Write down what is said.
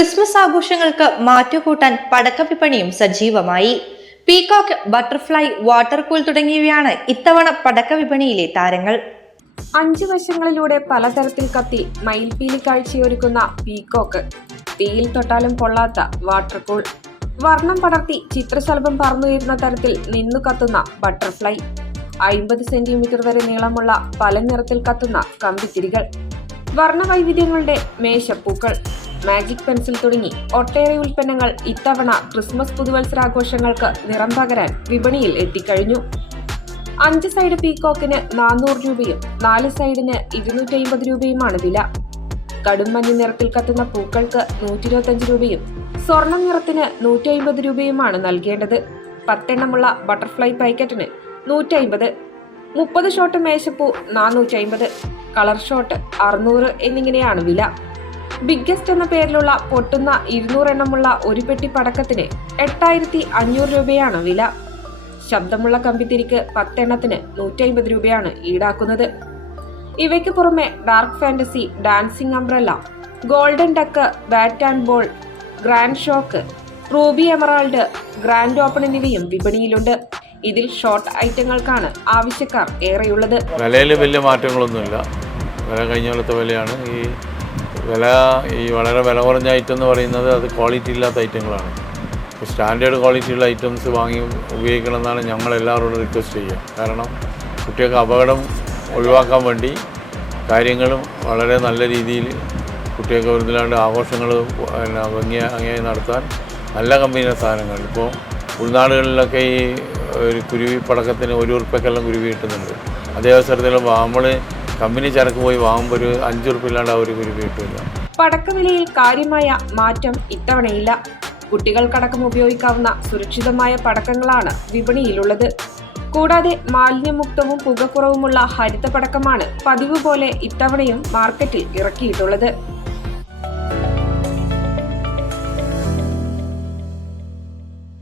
Christmas ആഘോഷങ്ങൾക്ക് മാറ്റുകൂട്ടാൻ പടക്ക വിപണിയും സജീവമായി. Peacock butterfly water cool തുടങ്ങിയവയാണ് ഇത്തവണ പടക്ക വിപണിയിലെ താരങ്ങൾ. അഞ്ചു വശങ്ങളിലൂടെ പലതരത്തിൽ കത്തി മയിൽപീലി കാഴ്ചയൊരുക്കുന്ന പീകോക്ക്. തീയിൽ തൊട്ടാലും പൊള്ളാത്ത വാട്ടർ കൂൾ. വർണം പടർത്തി ചിത്രശലഭം പറന്നുയരുന്ന തരത്തിൽ നിന്നു കത്തുന്ന ബട്ടർഫ്ലൈ. അയിമ്പത് സെന്റിമീറ്റർ വരെ നീളമുള്ള പല നിറത്തിൽ കത്തുന്ന കമ്പിത്തിരികൾ. വർണവൈവിധ്യങ്ങളുടെ മേശപ്പൂക്കൾ. മാജിക് പെൻസിൽ തുടങ്ങി. ഒട്ടേറെ ഉൽപ്പന്നങ്ങൾ ഇത്തവണ ക്രിസ്മസ് പുതുവത്സരാഘോഷങ്ങൾക്ക് നിറം പകരാൻ വിപണിയിൽ എത്തിക്കഴിഞ്ഞു. അഞ്ച് സൈഡ് പീകോക്കിന് നാനൂറ് രൂപയും നാല് സൈഡിന് ഇരുന്നൂറ്റി അമ്പത് രൂപയുമാണ് വില. കടും മഞ്ഞ നിറത്തിൽ കത്തുന്ന പൂക്കൾക്ക് നൂറ്റി ഇരുപത്തഞ്ച് രൂപയും സ്വർണ നിറത്തിന് നൂറ്റി അമ്പത് രൂപയുമാണ് നൽകേണ്ടത്. പത്തെണ്ണമുള്ള ബട്ടർഫ്ലൈ പാക്കറ്റിന് നൂറ്റി അമ്പത് മുപ്പത് ഷോട്ട് മേശപ്പൂ നാനൂറ്റി അമ്പത് കളർ ഷോട്ട് അറുന്നൂറ് എന്നിങ്ങനെയാണ് വില. ബിഗ്ഗസ്റ്റ് എന്ന പേരിലുള്ള പൊട്ടുന്ന ഇരുന്നൂറെണ്ണമുള്ള ഒരു പെട്ടി പടക്കത്തിന് എട്ടായിരത്തി അഞ്ഞൂറ് രൂപയാണ് വില. ശബ്ദമുള്ള കമ്പിത്തിരിക്ക് പത്തെണ്ണത്തിന് നൂറ്റി അമ്പത് രൂപയാണ് ഈടാക്കുന്നത്. ഇവയ്ക്ക് പുറമെ dark fantasy dancing umbrella golden duck bat and ball grand shock ruby emerald grand open എന്നിവയും വിപണിയിലുണ്ട്. ഇതിൽ ഷോർട്ട് ഐറ്റങ്ങൾക്കാണ് ആവശ്യക്കാർ ഏറെയുള്ളത്. വിലയിൽ വലിയ മാറ്റങ്ങളൊന്നുമില്ല. വില കഴിഞ്ഞ പോലത്തെ വിലയാണ്. ഈ വില ഈ വളരെ വില കുറഞ്ഞ ഐറ്റം എന്ന് പറയുന്നത് അത് ക്വാളിറ്റി ഇല്ലാത്ത ഐറ്റങ്ങളാണ് സ്റ്റാൻഡേർഡ് ക്വാളിറ്റിയുള്ള ഐറ്റംസ് വാങ്ങി ഉപയോഗിക്കണം എന്നാണ് ഞങ്ങൾ എല്ലാവരോടും റിക്വസ്റ്റ് ചെയ്യുക. കാരണം കുട്ടികൾക്ക് അപകടം ഒഴിവാക്കാൻ വേണ്ടി കാര്യങ്ങളും വളരെ നല്ല രീതിയിൽ കുട്ടികൾക്ക് ഒരുതിലാണ്ട് ആഘോഷങ്ങൾ പിന്നെ ഭംഗിയ ഭംഗിയായി നടത്താൻ നല്ല കമ്പനിയുടെ സാധനങ്ങൾ. ഇപ്പോൾ ഉൾനാടുകളിലൊക്കെ ഈ ഒരു കുരുവി പടക്കത്തിന് ഒരു ഉറുപ്പക്കെല്ലാം കുരുവി കിട്ടുന്നുണ്ട്. അതേ അവസരത്തിൽ നമ്മൾ കമ്പനി ചരക്ക് പോയി വാങ്ങുമ്പോൾ ഒരു അഞ്ച് ഉറുപ്പില്ലാണ്ട് ഒരു വീട്ടില്ല പടക്കവിലയിൽ കാര്യമായ മാറ്റം ഇത്തവണയില്ല. കുട്ടികൾക്കടക്കം ഉപയോഗിക്കാവുന്ന സുരക്ഷിതമായ പടക്കങ്ങളാണ് വിപണിയിലുള്ളത്. കൂടാതെ മാലിന്യമുക്തവും പുകക്കുറവുമുള്ള ഹരിത പടക്കമാണ് പതിവ് പോലെ ഇത്തവണയും മാർക്കറ്റിൽ ഇറക്കിയിട്ടുള്ളത്.